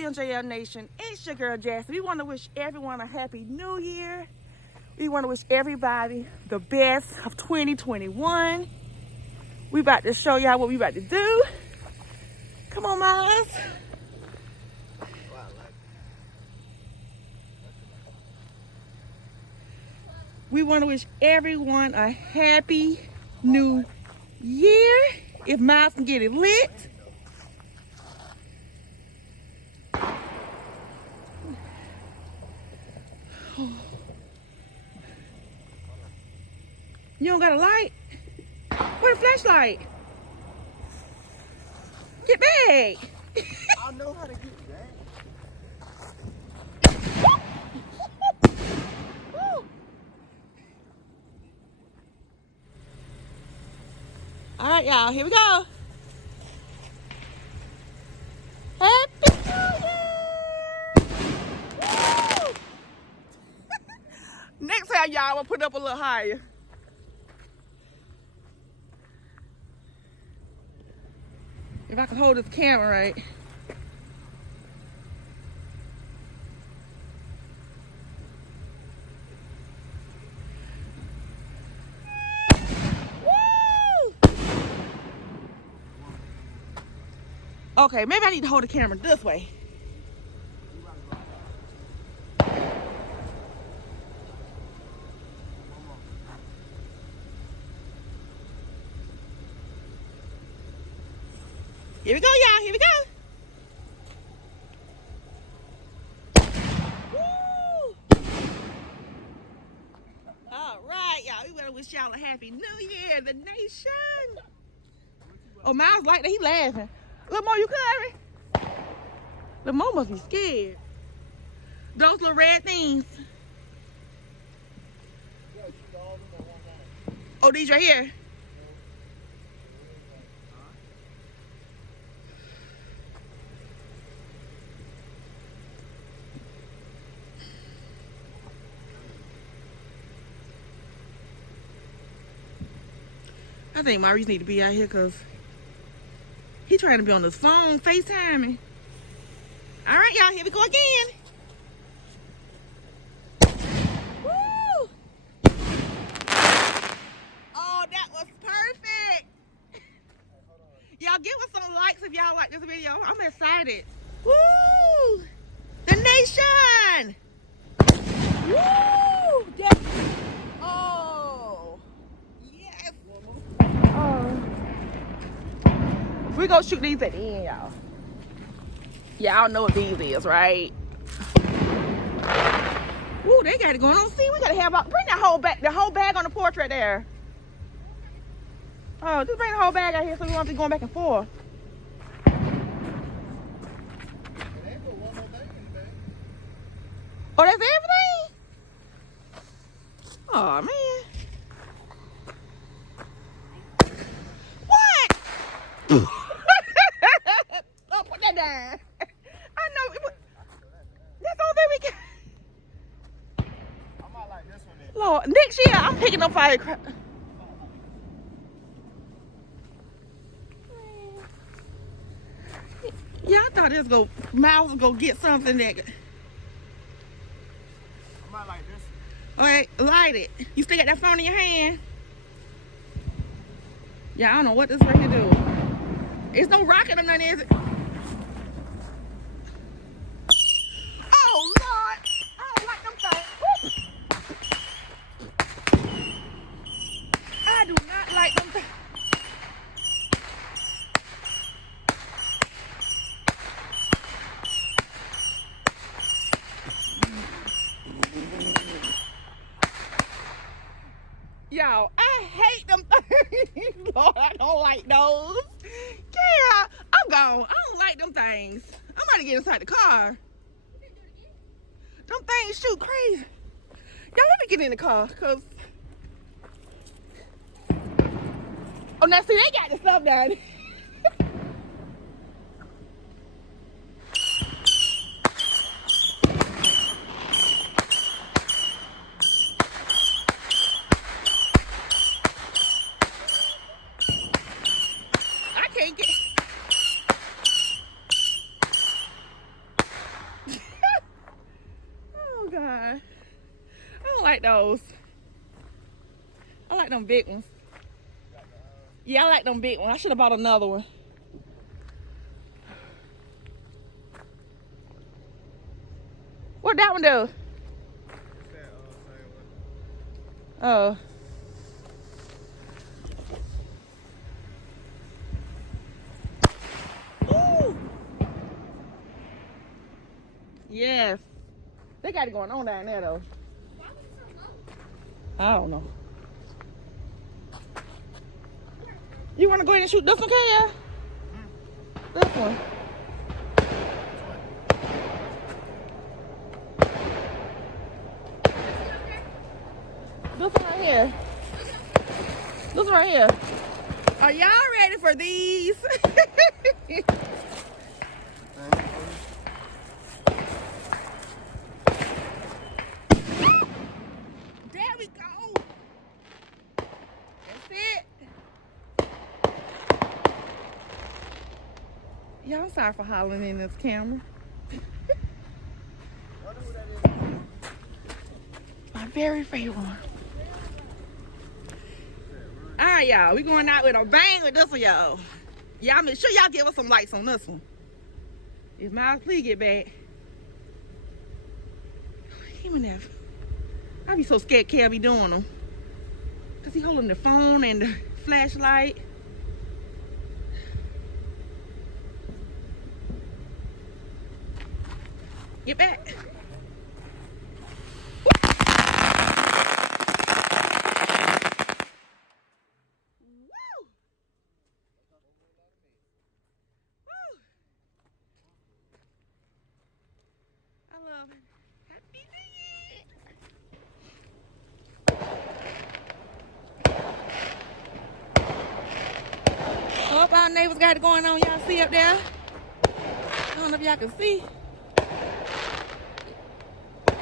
NJL Nation? It's your girl Jasmine. We want to wish everyone a happy new year. We want to wish everybody the best of 2021. We about to show y'all what we about to do. Come on, Miles. We want to wish everyone a happy new year. If Miles can get it lit. You don't got a light? Where's the flashlight? Get back. I know how to get back. All right, y'all, here we go. Happy New Year! Woo! Next time, y'all, we'll put it up a little higher. If I can hold this camera right. Woo! Okay, maybe I need to hold the camera this way. Here we go, y'all. Here we go. Woo! All right, y'all. We want to wish y'all a happy new year, the nation. Oh, Miles like that. He laughing. Little Mo, you coming? Little Mo must be scared. Those little red things. Oh, these right here. I think Maurice need to be out here because he trying to be on his phone, FaceTiming. All right, y'all, here we go again. Woo! Oh, that was perfect. Y'all give us some likes if y'all like this video. I'm excited. Woo! The nation! Woo! Oh! Yes! Oh. We're gonna shoot these at the end, y'all. Y'all know what these is, right? Woo, they got it going on. See, we gotta have bring that whole bag, the whole bag on the porch right there. Oh, just bring the whole bag out here so we won't be going back and forth. Oh, that's everything? Oh, man. What? Oh, put that down. I know. That's all that we can. I might like this one then. Lord, next year I'm picking up firecrackers. Yeah, I thought this Miles was gonna get something that. I might like this All one. right, light it. You still got that phone in your hand? Yeah, I don't know what this right here do. It's no rocket or nothing, is it? Oh, Lord. I don't like them things. Woo. I do not like them things. Y'all, I hate them things. Lord, I don't like those. Yeah, I'm gone. I don't like them things. I'm about to get inside the car. Them things shoot crazy. Y'all, let me get in the car, cause. Oh, now see, they got the stuff down there. don't like those. I like them big ones. Yeah, I like them big ones. I should have bought another one. What that one do? Oh. Ooh. Yes. They got it going on down there though. I don't know. You want to go ahead and shoot this one, Kaya? This one. This one right here. This one right here. Are y'all ready for these? There we go. That's it. Y'all, I'm sorry for hollering in this camera. My very favorite one. All right, y'all. We going out with a bang with this one, y'all. Y'all make sure y'all give us some likes on this one. If Miles, please get back. Him and that. I be so scared Kel be doing them. Cause he holding the phone and the flashlight. Get back. I love it. Happy New Year. Hope our neighbors got it going on. Y'all see up there? I don't know if y'all can see.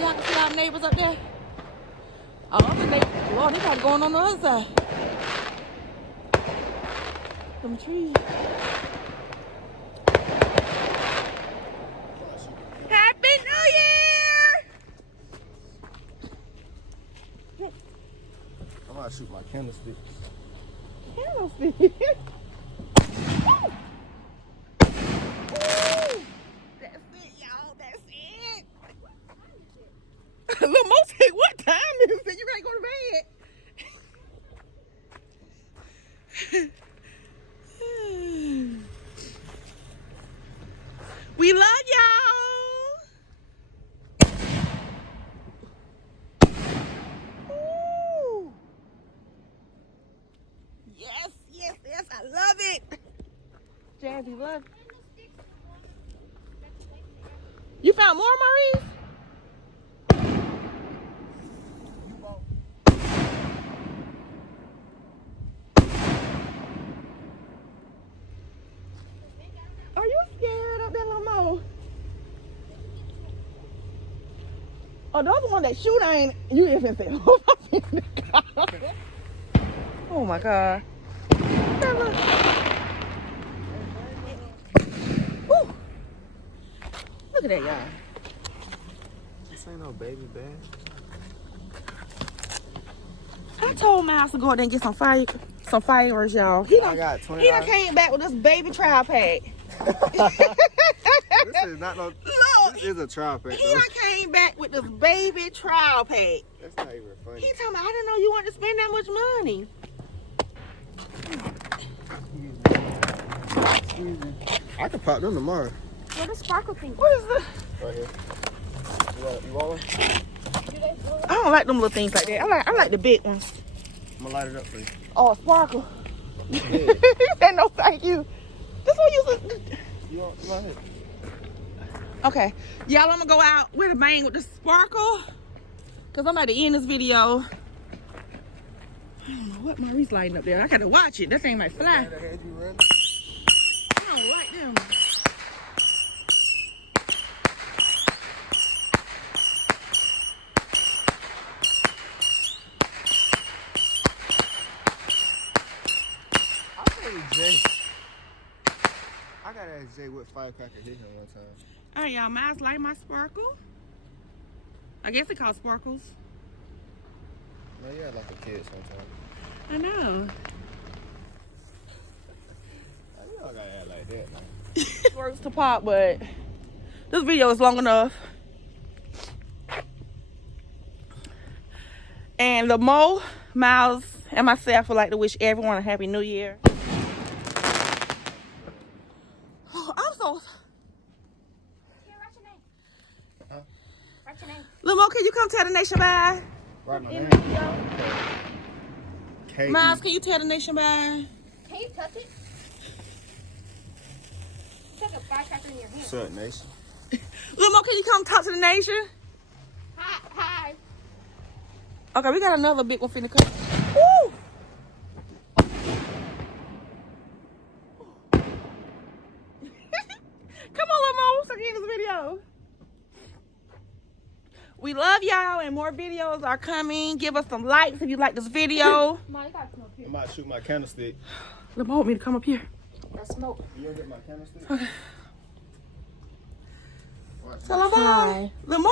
Y'all can see our neighbors up there? Oh, other neighbors. Lord, they got it going on the other side. Them trees. Happy New Year! I'm about to shoot my candlesticks. Candlestick. That's it, y'all. That's it. Lil Mo said, what time is it? You ready to go to bed? We love y'all. Ooh. Yes, yes, yes. I love it. Jazzy, love it. You found more, Maurice? Are you scared up there, Lil Mo? Oh, the other one that shoot ain't. You even say, oh my God. Woo. Look at that, y'all. This ain't no baby bag. I told Miles to go out there and get some fireworks, y'all. He done came back with this baby trial pack. This is not no. Look, This is a trial pack. he done came back with this baby trial pack. That's not even funny. He told me, I didn't know you wanted to spend that much money. Excuse me. I can pop them tomorrow. What a sparkle thing. What is this? Right here. You want one? I don't like them little things like that. I like the big ones. I'm gonna light it up for you. Oh, sparkle. Yeah. He said no thank you. This one you You want it? Okay. Y'all, I'm gonna go out with a bang with the sparkle. Cause I'm about to end this video. I don't know what Maurice lighting up there. I gotta watch it. That thing might fly. I had you run. I don't like them. Jay. I gotta ask Jay what firecracker hit him one time. All right, y'all. Miles light my sparkle. I guess it calls sparkles. No, you act like a kid sometimes. I know. You don't gotta act like that, man. Works to pop, but this video is long enough. And Lamo, Miles, and myself would like to wish everyone a happy new year. Oh, I'm so. Write your name. Huh? Write your name. Lamo, can you come tell the nation bye? Right, my In name. the video. Katie. Miles, can you tell the nation bye? Can you touch it? Take a firecracker in your hand. What's up, Nation? Lamo, can you come talk to the nation? Hi. Hi. Okay, we got another big one finna come. Woo! Come on, Lamo, so get in this video. We love y'all, and more videos are coming. Give us some likes if you like this video. Mom, you got smoke here. I might shoot my candlestick. Lamo want me to come up here. That's smoke. You gonna get my candlestick? Okay. Watch So Lamo, Hi. Lamo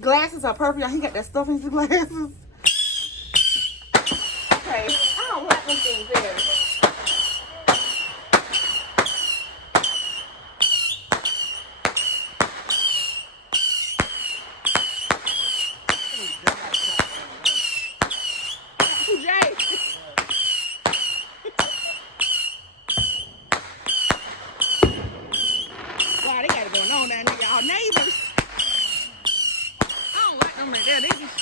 glasses are purple. He got that stuff in his glasses. Okay, I don't like them things there. Wow, they got it going on down there, y'all neighbors. I don't like them right there. They just...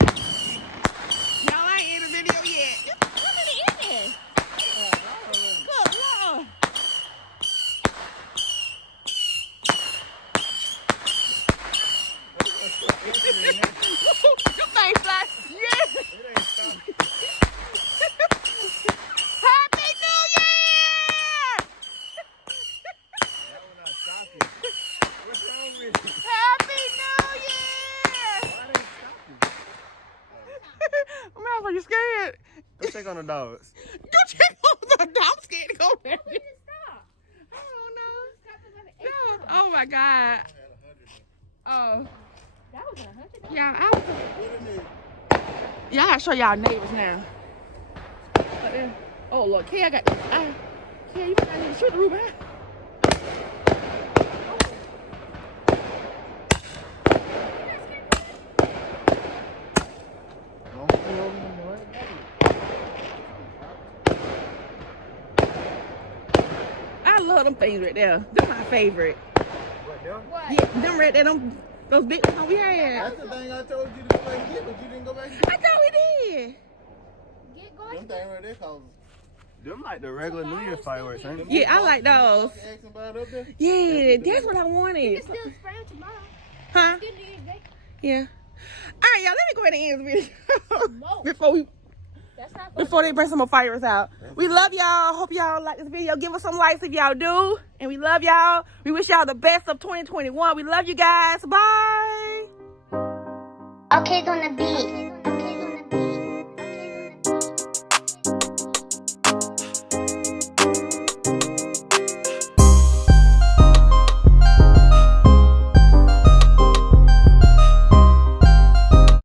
Y'all ain't in the video yet. What is it in there? Good Lord. Your face like, yeah. It ain't stopping. Happy New Year! That one not stopping. What's wrong with you? Happy New Year! Why they stopping? Mouse, are you scared? Go check on the dogs. You check on the dog. I'm scared to go there. When did it stop? I don't know. Stop at like That was, 8. oh my God. Oh, That was 100. yeah, I was. Yeah, I gotta show y'all neighbors now. Right there. Oh, look, Kay, I got this. Kay, you might need to shoot the roof out. Don't pull over no more. I love them things right there. They're my favorite. What, them? What? Yeah, them right there, those big ones we had. That's the thing I told you to go back and get, but you didn't go back and get. I thought we did. Get Them going. things right there cause them like the regular New Year fireworks, ain't them? Yeah, I like those. Asking about up there? Yeah, that's what I You wanted. can still spray them tomorrow. Huh? Still New Year's Day. Yeah. All right, y'all. Let me go ahead and end this video No. That's not before they bring some more fireworks out. We love y'all. Hope y'all like this video. Give us some likes if y'all do, and we love y'all. We wish y'all the best of 2021. We love you guys. Bye. Okay, on the beat.